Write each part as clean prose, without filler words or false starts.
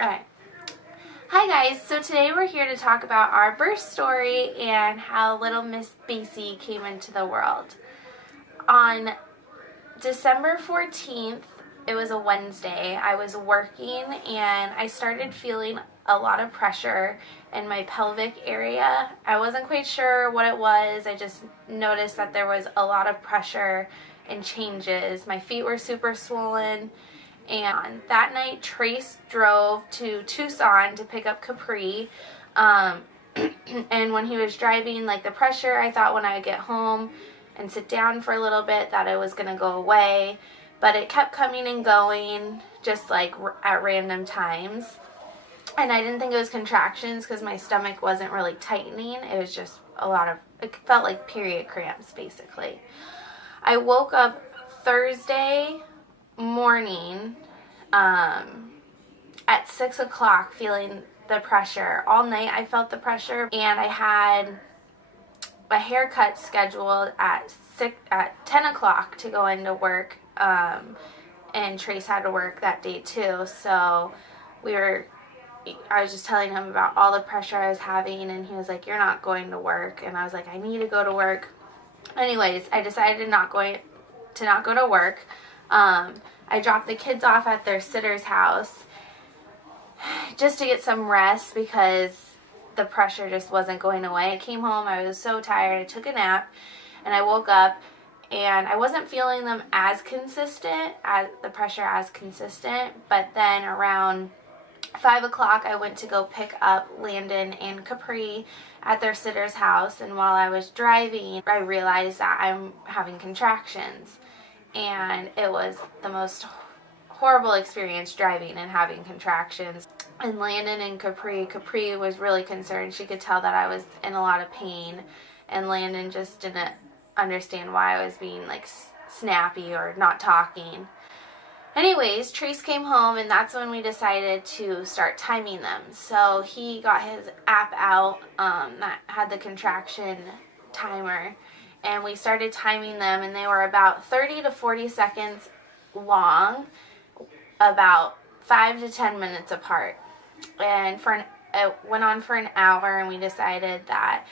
Alright. Hi guys, so today we're here to talk about our birth story and how little Miss Baesy came into the world. On December 14th, it was a Wednesday, I was working and I started feeling a lot of pressure in my pelvic area. I wasn't quite sure what it was. I just noticed that there was a lot of pressure and changes. My feet were super swollen. And that night, Trace drove to Tucson to pick up Capri. And when he was driving, like the pressure, I thought when I would get home and sit down for a little bit that it was going to go away. But it kept coming and going, just like at random times. And I didn't think it was contractions because my stomach wasn't really tightening. It was just it felt like period cramps, basically. I woke up Thursday morning at 6 o'clock feeling the pressure. All night I felt the pressure, and I had a haircut scheduled at 10 o'clock to go into work, and Trace had to work that day too. So I was just telling him about all the pressure I was having, and he was like, "You're not going to work." And I was like, "I need to go to work." Anyways, I decided not to go to work. I dropped the kids off at their sitter's house just to get some rest because the pressure just wasn't going away. I came home, I was so tired, I took a nap, and I woke up and I wasn't feeling them as consistent, the pressure as consistent, but then around 5 o'clock I went to go pick up Landon and Capri at their sitter's house, and while I was driving, I realized that I'm having contractions. And it was the most horrible experience driving and having contractions. And Landon and Capri was really concerned. She could tell that I was in a lot of pain, and Landon just didn't understand why I was being like snappy or not talking. Anyways, Trace came home, and that's when we decided to start timing them. So he got his app out that had the contraction timer, and we started timing them, and they were about 30 to 40 seconds long, about 5 to 10 minutes apart. And it went on for an hour, and we decided that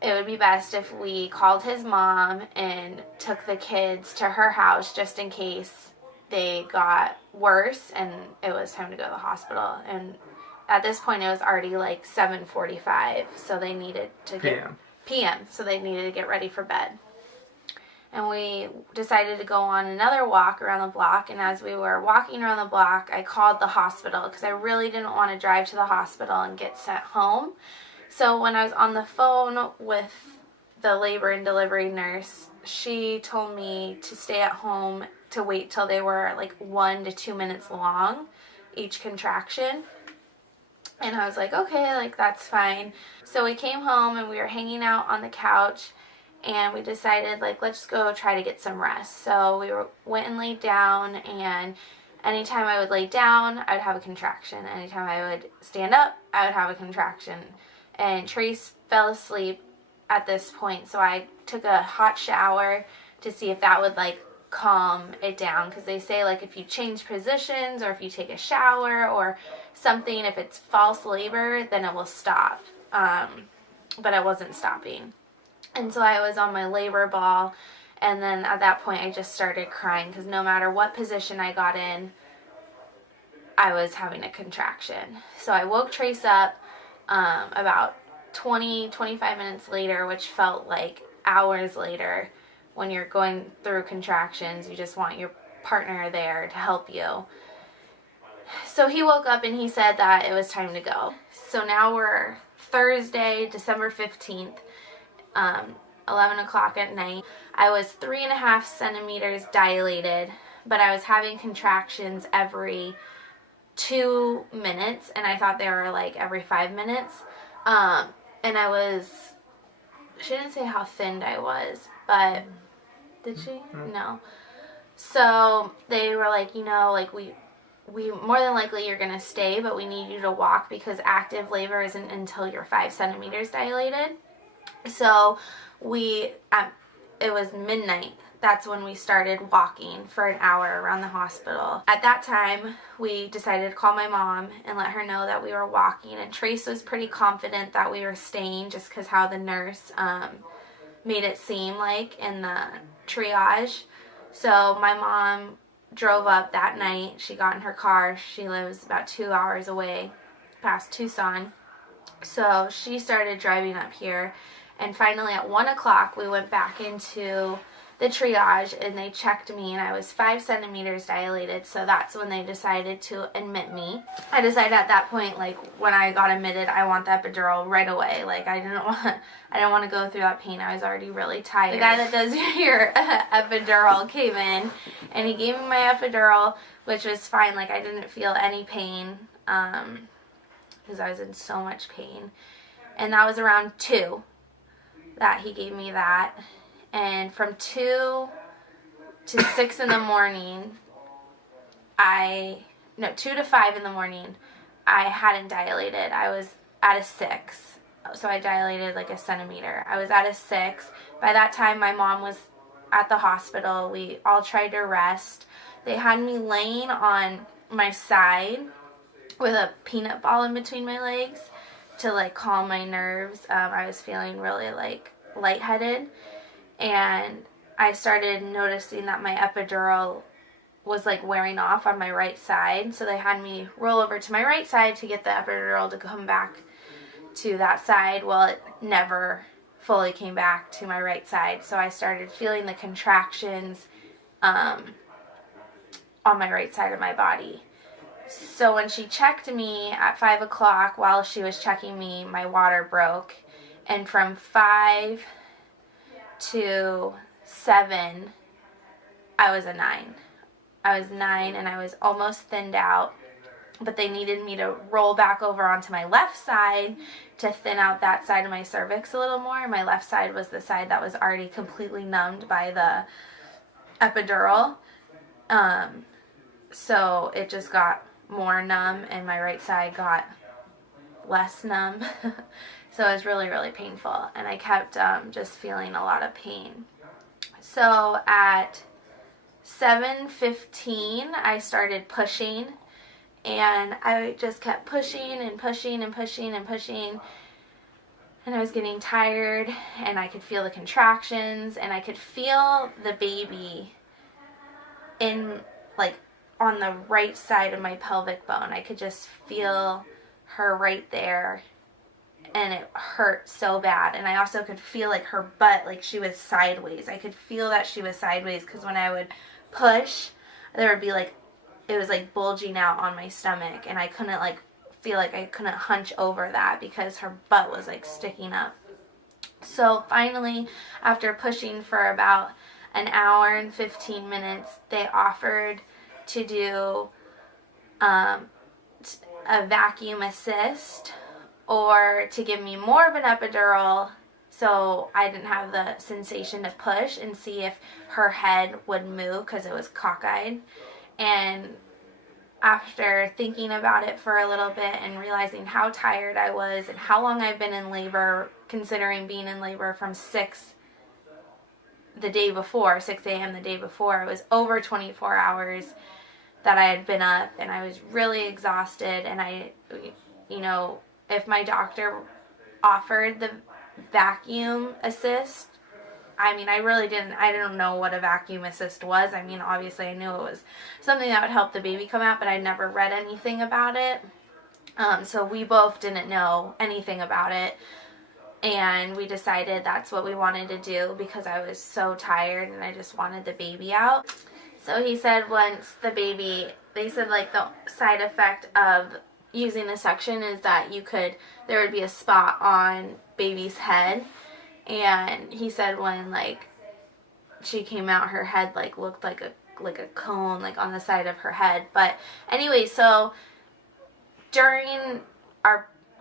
it would be best if we called his mom and took the kids to her house just in case they got worse and it was time to go to the hospital. And at this point it was already like 7:45, so they needed to get PM, so they needed to get ready for bed. And we decided to go on another walk around the block, and as we were walking around the block, I called the hospital because I really didn't want to drive to the hospital and get sent home. So when I was on the phone with the labor and delivery nurse, she told me to stay at home to wait till they were like 1 to 2 minutes long, each contraction. And I was like, okay, like that's fine. So we came home and we were hanging out on the couch, and we decided like, let's go try to get some rest. So we went and laid down, and anytime I would lay down, I would have a contraction. Anytime I would stand up, I would have a contraction. And Trace fell asleep at this point, so I took a hot shower to see if that would like calm it down, because they say like if you change positions or if you take a shower or something, if it's false labor, then it will stop. But I wasn't stopping, and so I was on my labor ball, and then at that point I just started crying because no matter what position I got in, I was having a contraction. So I woke Trace up about 20-25 minutes later, which felt like hours later. When you're going through contractions, you just want your partner there to help you. So he woke up and he said that it was time to go. So now we're Thursday, December 15th, 11 o'clock at night. I was 3.5 centimeters dilated, but I was having contractions every 2 minutes, and I thought they were like every 5 minutes. And she didn't say how thinned I was, but did she? No. So they were like, like we more than likely you're gonna stay, but we need you to walk because active labor isn't until you're 5 centimeters dilated. So it was midnight that's when we started walking for an hour around the hospital. At that time, we decided to call my mom and let her know that we were walking, and Trace was pretty confident that we were staying just because how the nurse made it seem like in the triage. So my mom drove up that night. She got in her car. She lives about 2 hours away past Tucson. So she started driving up here, and finally at 1 o'clock we went back into the triage and they checked me, and I was 5 centimeters dilated. So that's when they decided to admit me. I decided at that point, like when I got admitted, I want the epidural right away. Like I didn't want to go through that pain. I was already really tired. The guy that does your epidural came in and he gave me my epidural, which was fine. Like I didn't feel any pain because I was in so much pain. And that was around 2 that he gave me that. And from 2 to 6 in the morning, 2 to 5 in the morning, I hadn't dilated. I was at a 6. So I dilated like a centimeter. I was at a 6. By that time, my mom was at the hospital. We all tried to rest. They had me laying on my side with a peanut ball in between my legs to like calm my nerves. I was feeling really like lightheaded. And I started noticing that my epidural was like wearing off on my right side. So they had me roll over to my right side to get the epidural to come back to that side. Well, it never fully came back to my right side. So I started feeling the contractions on my right side of my body. So when she checked me at 5 o'clock, while she was checking me, my water broke. And from 5 to 7, I was a 9. I was 9 and I was almost thinned out, but they needed me to roll back over onto my left side to thin out that side of my cervix a little more. My left side was the side that was already completely numbed by the epidural. So it just got more numb and my right side got less numb. So it was really, really painful, and I kept just feeling a lot of pain. So at 7:15, I started pushing, and I just kept pushing and pushing and pushing and pushing, and I was getting tired, and I could feel the contractions, and I could feel the baby in, like, on the right side of my pelvic bone. I could just feel her right there. And it hurt so bad. And I also could feel like her butt, like she was sideways. I could feel that she was sideways because when I would push, there would be like, it was like bulging out on my stomach. And I couldn't like feel like I couldn't hunch over that because her butt was like sticking up. So finally, after pushing for about an hour and 15 minutes, they offered to do a vacuum assist, or to give me more of an epidural so I didn't have the sensation to push and see if her head would move because it was cockeyed. And after thinking about it for a little bit and realizing how tired I was and how long I've been in labor, considering being in labor from 6 the day before, 6 a.m. the day before, it was over 24 hours that I had been up, and I was really exhausted. And I, if my doctor offered the vacuum assist, I didn't know what a vacuum assist was. I mean, obviously I knew it was something that would help the baby come out, but I'd never read anything about it. So we both didn't know anything about it. And we decided that's what we wanted to do because I was so tired and I just wanted the baby out. So he said they said like the side effect of using the suction is that there would be a spot on baby's head. And he said when like she came out, her head like looked like a cone like on the side of her head. But anyway, so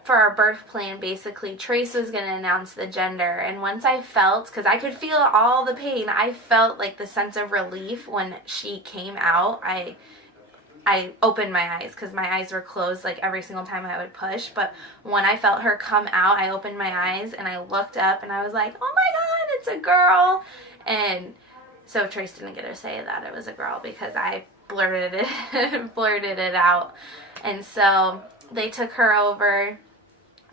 for our birth plan, basically Trace was going to announce the gender. And once I felt, because I could feel all the pain, I felt like the sense of relief when she came out. I opened my eyes because my eyes were closed like every single time I would push. But when I felt her come out, I opened my eyes and I looked up and I was like, oh my God, it's a girl. And So Trace didn't get to say that it was a girl because I blurted it out. And so they took her over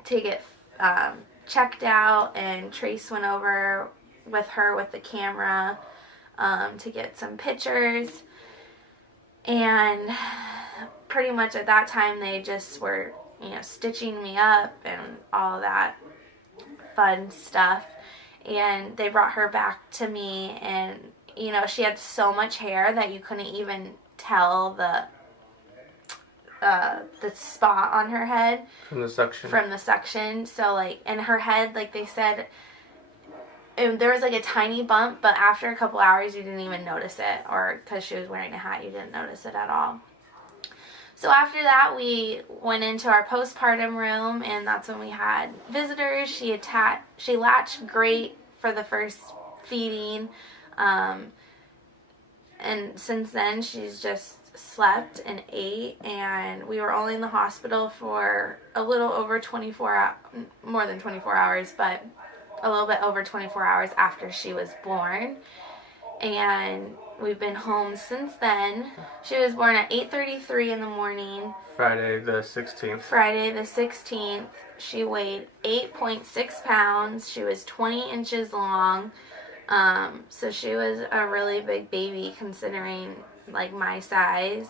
to get checked out, and Trace went over with her with the camera to get some pictures. And pretty much at that time they just were, stitching me up and all that fun stuff. And they brought her back to me, and she had so much hair that you couldn't even tell the spot on her head from the suction. So in her head, they said, there was a tiny bump, but after a couple hours you didn't even notice it, or because she was wearing a hat you didn't notice it at all. So after that we went into our postpartum room, and that's when we had visitors. She latched great for the first feeding, and since then she's just slept and ate, and we were only in the hospital for a little over 24 hours, more than 24 hours, but a little bit over 24 hours after she was born, and we've been home since then. She was born at 8:33 in the morning. Friday the 16th. Friday the 16th. She weighed 8.6 pounds. She was 20 inches long. So she was a really big baby considering my size.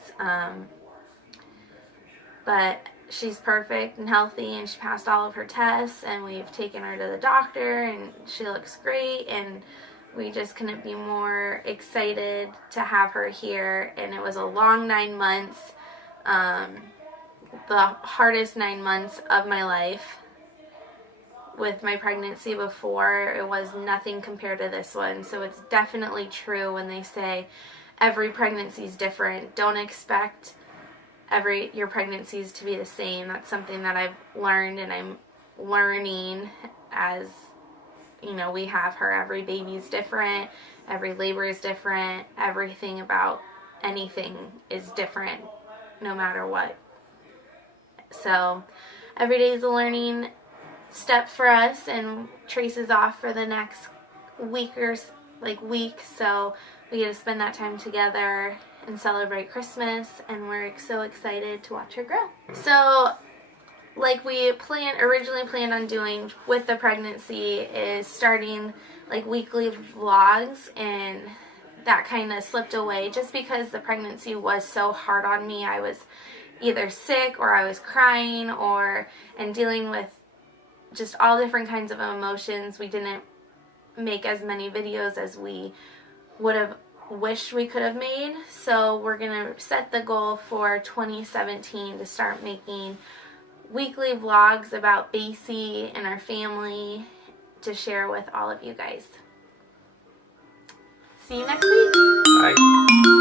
But she's perfect and healthy, and she passed all of her tests, and we've taken her to the doctor, and she looks great, and we just couldn't be more excited to have her here. And it was a long 9 months, the hardest 9 months of my life. With my pregnancy before, it was nothing compared to this one. So it's definitely true when they say every pregnancy is different. Don't expect your pregnancies to be the same. That's something that I've learned, and I'm learning as we have her. Every baby's different, every labor is different, everything about anything is different no matter what. So every day is a learning step for us, and Trace is off for the next week, so we get to spend that time together and celebrate Christmas, and we're so excited to watch her grow. So we originally planned on doing with the pregnancy is starting weekly vlogs, and that kind of slipped away just because the pregnancy was so hard on me. I was either sick, or I was crying, and dealing with just all different kinds of emotions. We didn't make as many videos as we would have wished we could have made. So we're going to set the goal for 2017 to start making weekly vlogs about Baesy and our family to share with all of you guys. See you next week. Bye.